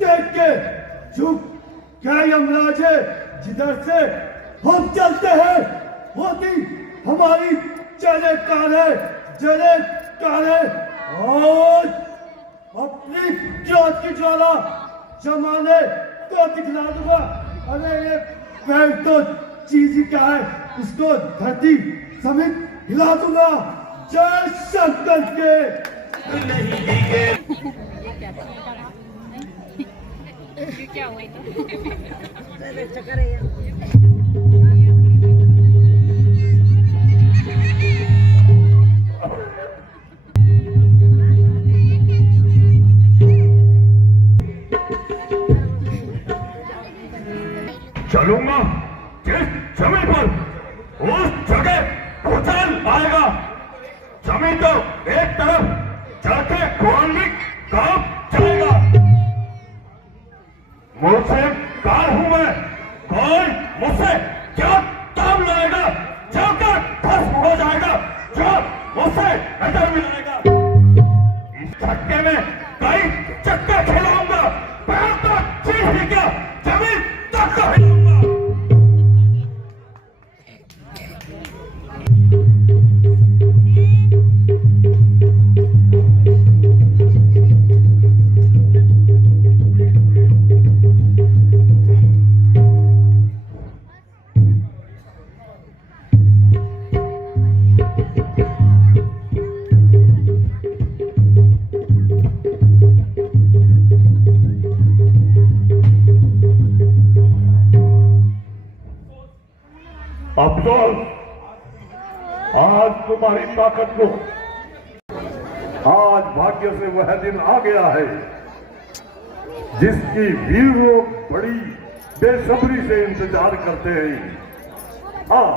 देख के चुप क्या यमराज है, जिधर से हम चलते हैं होती हमारी चले काले और अपनी क्रोध की ज्वाला जमाने को दिखला दूंगा। अरे ये पैर तो चीज ही क्या है, इसको धरती समेत हिला दूंगा। जय शंकर के। क्या हुआ चलूंगा जिस जमीन पर उस जगह भूचाल आएगा। जमीन तो एक तरफ जाके खोलने काम चलेगा। मुझसे कार हूं मैं, कोई मुझसे क्या काम लाएगा, जाकर भस्म हो जाएगा जो मुझसे नजर में लाएगा। इस झटके में कई चक्कर खिलाऊंगा, पैर तक चीज ही क्या जमीन तक हिलाऊंगा। अफसोस, आज तुम्हारी ताकत को, आज भाग्य से वह दिन आ गया है जिसकी वीर लोग बड़ी बेसब्री से इंतजार करते हैं। हाँ,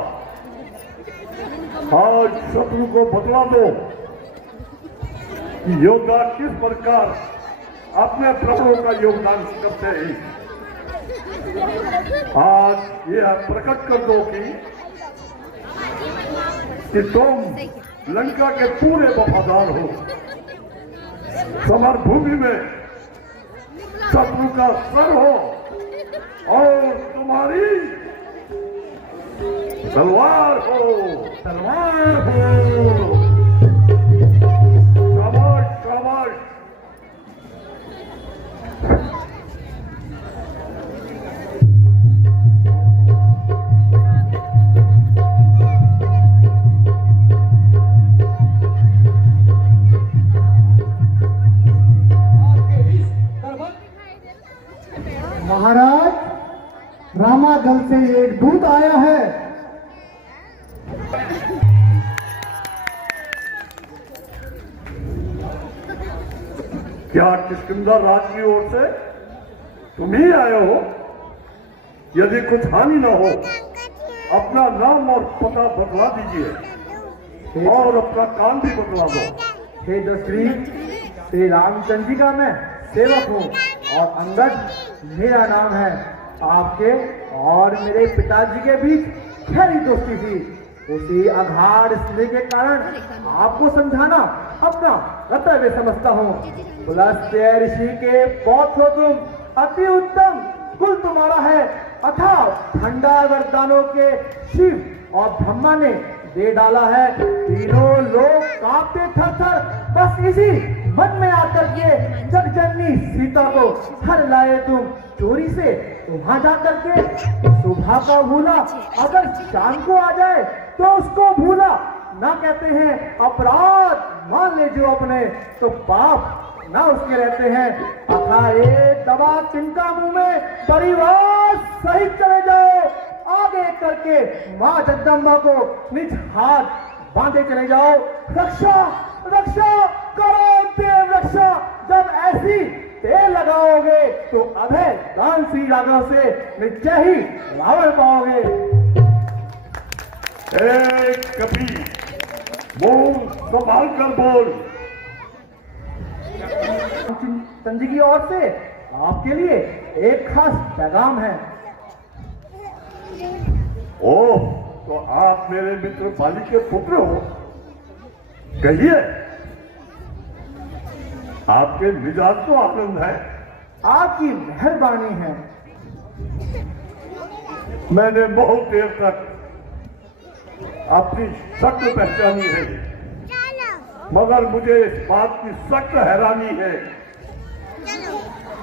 आज शत्रु को बतला दो कि योद्धा किस प्रकार अपने प्रभुओं का योगदान करते हैं। आज यह प्रकट कर दो कि तुम लंका के पूरे वफादार हो। समर भूमि में शत्रु का सर हो और तुम्हारी तलवार हो। शाबाश शाबाश। महाराज, रामागल से एक दूत आया है। क्या किष्किंधा राज की ओर से तुम ही आए हो? यदि कुछ हानि न हो, अपना नाम और पता बदला दीजिए और अपना काम भी बदला दो। हे दशरथ, श्री रामचंद्र जी का मैं सेवक हूँ और अंगद मेरा नाम है। आपके और मेरे पिताजी के बीच गहरी दोस्ती थी। उसी अगाध स्नेह के कारण आपको समझाना अपना कर्तव्य समझता हूँ। पुलस्त्य ऋषि के पौत्र हो तुम, अति उत्तम कुल तुम्हारा है। अथाह भंडार वरदानों के शिव और ब्रह्मा ने दे डाला है। तीनों लोग कांपते थर-थर बस इसी मन में आकर के जगजननी सीता को हर लाए तुम चोरी से। वहां जाकर के सुबह का भूला अगर शाम को आ जाए तो उसको भूला ना कहते हैं। अपराध मान ले जो अपने तो पाप ना उसके रहते हैं। अथा एक दबा तिनका मुंह में परिवार सहित चले जाओ। आगे करके माँ जगदम्बा को निज हाथ बांधे चले जाओ। रक्षा रक्षा करो देव रक्षा। जब ऐसी तेल लगाओगे तो अभय दान श्री राघव से निश्चय ही रावण पाओगे। कभी मुंह संभाल कर बोल। चंद जी की ओर से आपके लिए एक खास पैगाम है। ओह, तो आप मेरे मित्र बाली के पुत्र हो। कहिए, आपके मिजाज तो आनंद है, आपकी मेहरबानी है। मैंने बहुत देर तक अपनी शक्ल पहचानी है, मगर मुझे इस बात की सख्त हैरानी है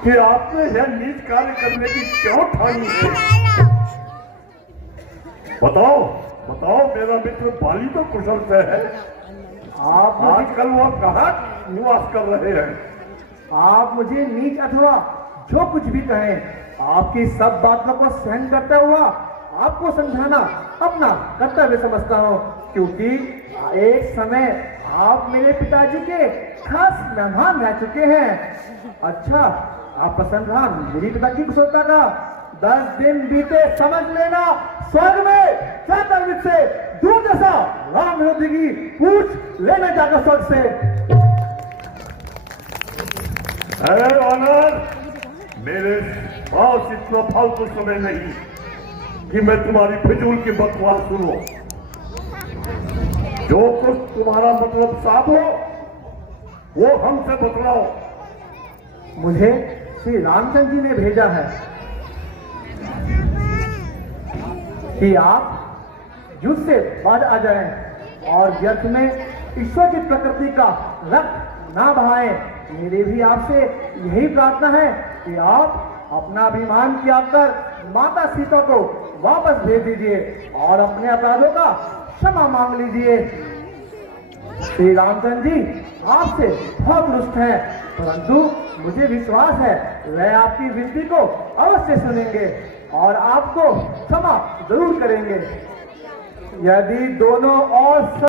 कि आपने यह नीच कार्य करने की क्यों ठानी है। बताओ बताओ, मेरा मित्र बाली तो कुशल से है। आप आजकल वो कहाँ निवास कर रहे हैं? आप मुझे नीच अथवा जो कुछ भी कहें, आपकी सब बातों को सहन करता हुआ आपको समझाना अपना कर्तव्य समझता हूँ, क्योंकि एक समय आप मेरे पिताजी के खास मेहमान रह चुके हैं। अच्छा, आप पसंद रहा मेरी पिताजी की कुशलता का। 10 दिन बीते, समझ लेना स्वर्ग में चातुर्विद से दुर्दशा राम विरोधी की पूछ लेने जाकर स्वर्ग से। अरे ऑनर, मेरे पास इतना फालतू समय नहीं कि मैं तुम्हारी फिजूल की बकवास सुनूं। जो कुछ तुम्हारा मतलब साफ हो वो हमसे बतलाओ। मुझे श्री रामचंद्र जी ने भेजा है कि आप युद्ध से बाहर आ जाएं और व्यर्थ में ईश्वर की प्रकृति का रक्त ना बहाएं। मेरी भी आपसे यही प्रार्थना है कि आप अपना अभिमान त्याग कर माता सीता को वापस भेज दीजिए और अपने अपराधों का क्षमा मांग लीजिए। श्री रामचंद्र जी आपसे बहुत रुष्ट हैं, परंतु मुझे विश्वास है वह आपकी विनती को अवश्य सुनेंगे और आपको क्षमा जरूर करेंगे। यदि दोनों और